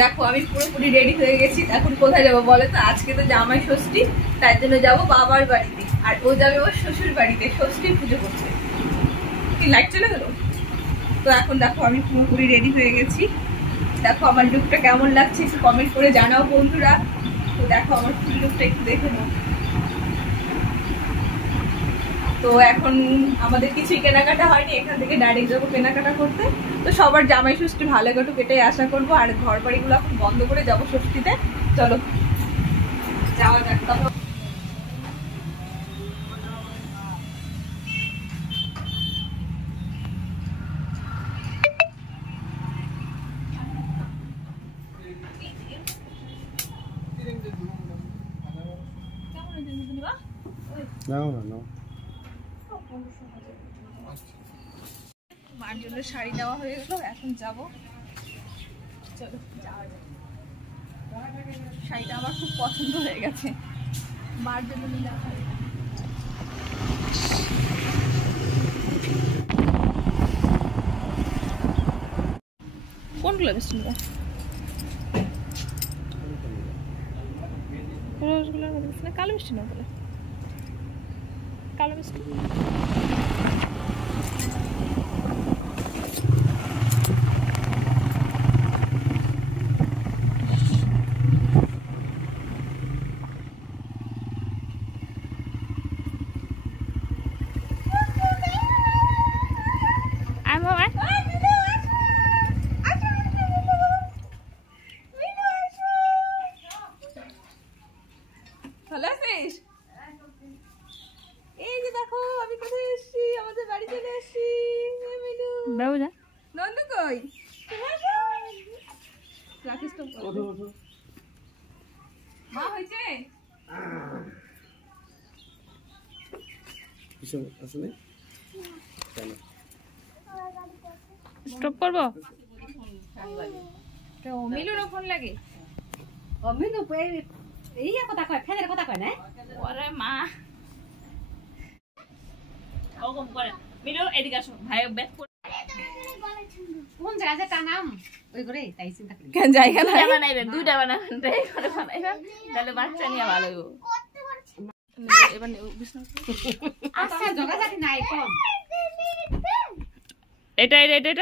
দেখো আমি পুরোপুরি রেডি হয়ে গেছি। এখন কোথায় যাবো বলো তো? আজকে তো জামাই ষষ্ঠী, তাই জন্য যাবো বাবার বাড়িতে, আর ও যাবে ওর শ্বশুর বাড়িতে ষষ্ঠী পুজো করতে। কি লাইট চলে গেল? তো এখন দেখো আমি পুরোপুরি রেডি হয়ে গেছি। দেখো আমার লুকটা কেমন লাগছে একটু কমেন্ট করে জানাও বন্ধুরা। তো দেখো আমার ফুল লুকটা একটু দেখে নাও। তো এখন আমাদের কিছুই কেনাকাটা হয়নি, এখান থেকে ডাইরেক্ট যাবো কেনাকাটা করতে। তো সবার জামাই ষষ্ঠী ভালো কাটুক এটাই আশা করবো। আর ঘর বাড়িগুলো এখন বন্ধ করে যাবো ষষ্ঠীতে। চলো যাওয়া যাক। মার জন্য শাড়ি নেওয়া হয়ে গেল, এখন যাব। চলো যাওয়া যাক। শাড়িটা আমার খুব পছন্দ হয়ে গেছে, মার জন্য নিলাম শাড়িটা। কোনগুলো বেশি নেবো? রসগোল্লার মধ্যে বেশি না, কালো মিষ্টি না বলে কালো মিষ্টি। ভালো আছিস? এই যে দেখো আমি কোথায় এসেছি, আমাদের বাড়ি চলে এসেছি। নন্দু কই? রাখিস তো মা হয়েছে? স্টপ করবো? মিলুর ফোন লাগে। মিলু এই কথা কয়, ফ্যানের কথা কয় না? ওরে মা ওরকম করে। মিলু এদিকে আসো, ভাই ব্যাক করে। কোন জায়গায় টানাম ওই করে তাই চিন্তা করি। কেন জায়গা না বানাইবেন, দুইটা বানাবেন, তাই করে বানাইবেন, তাহলে বাচ্চা নিয়ে ভালো হইব। এবার আচ্ছা জগাজাটি নাই কম। এটা এদিকে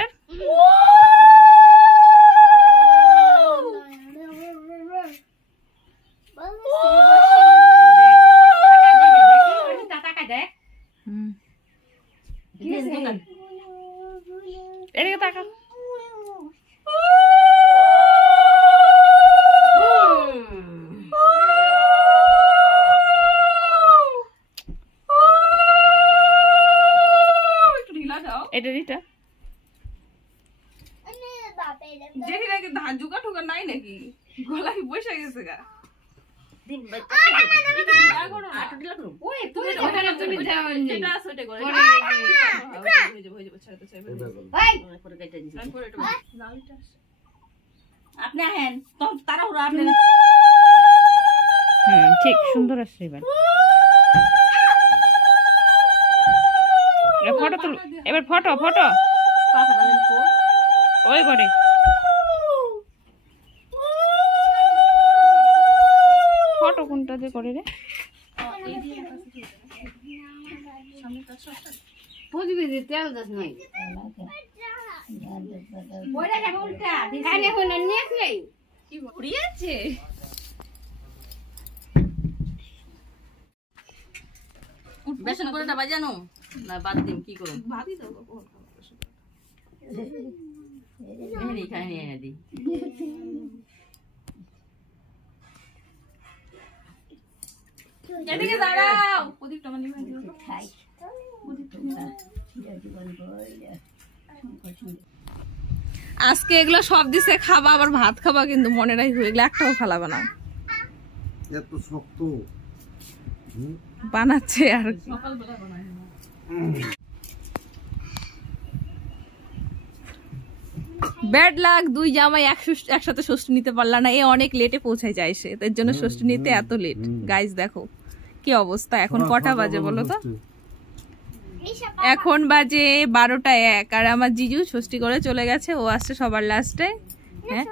তাকা। এটা দেখি নাকি ধান জুকা ঠুকা নাই নাকি, গলা কি বসে গেছে গা। আপনি আহেন তারা ঠিক সুন্দর আসছে। এবার ফটো তুল, এবার ফটো ওই করে ফটো কোনটা দিয়ে করে রে? তেল দাস নাই বেসন করেটা বাজানো না বাদ দিন কি করুন ভাবি তো এদিকে দাঁড়াও প্রদীপটা মানে খাই আজকে এগুলো সব দিছে খাবা, আবার ভাত খাবা, কিন্তু মনে রাখবে এগুলো একটাও ফালাবে না। এত শক্ত বানাচ্ছে আর ব্যাড লাক, দুই জামাই একসাথে ষষ্ঠী নিতে পারলা না। এ অনেক লেটে পৌঁছায় যায় সে, তার জন্য ষষ্ঠী নিতে এত লেট। গাইস দেখো কি অবস্থা। এখন কটা বাজে বলো তো? এখন বাজে 12টা 1। আর আমার জিজু ষষ্ঠী করে চলে গেছে, ও আসছে সবার লাস্টে। হ্যাঁ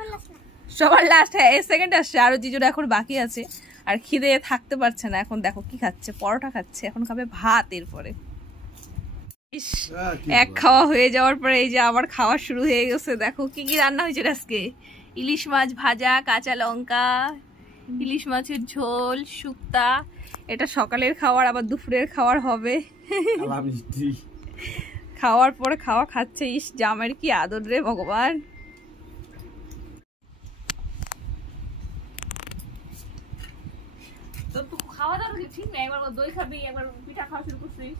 সবার লাস্ট, হ্যাঁ সেকেন্ড আসছে, আরো জিজুর এখন বাকি আছে। আর খিদে থাকতে পারছে না এখন, দেখো কি খাচ্ছে, পরোটা খাচ্ছে, এখন খাবে ভাত এরপরে। ইস, এক খাওয়া হয়ে যাওয়ার পরে এই যে আবার খাওয়া শুরু হয়ে গেছে। দেখো কি কি রান্না হয়েছে আজকে, ইলিশ মাছ ভাজা, কাঁচা লঙ্কা, ইলিশ মাছের ঝোল, শুক্তা। এটা সকালের খাবার, আবার দুপুরের খাবার হবে। খাওয়ার পরে খাওয়া খাচ্ছে। ইস, জামাইয়ের কি আদর রে ভগবান। তো খাওয়া দাওয়া ঠিক না, একবার দই খাবি, একবার পিঠা খাওয়া শুরু করছিস।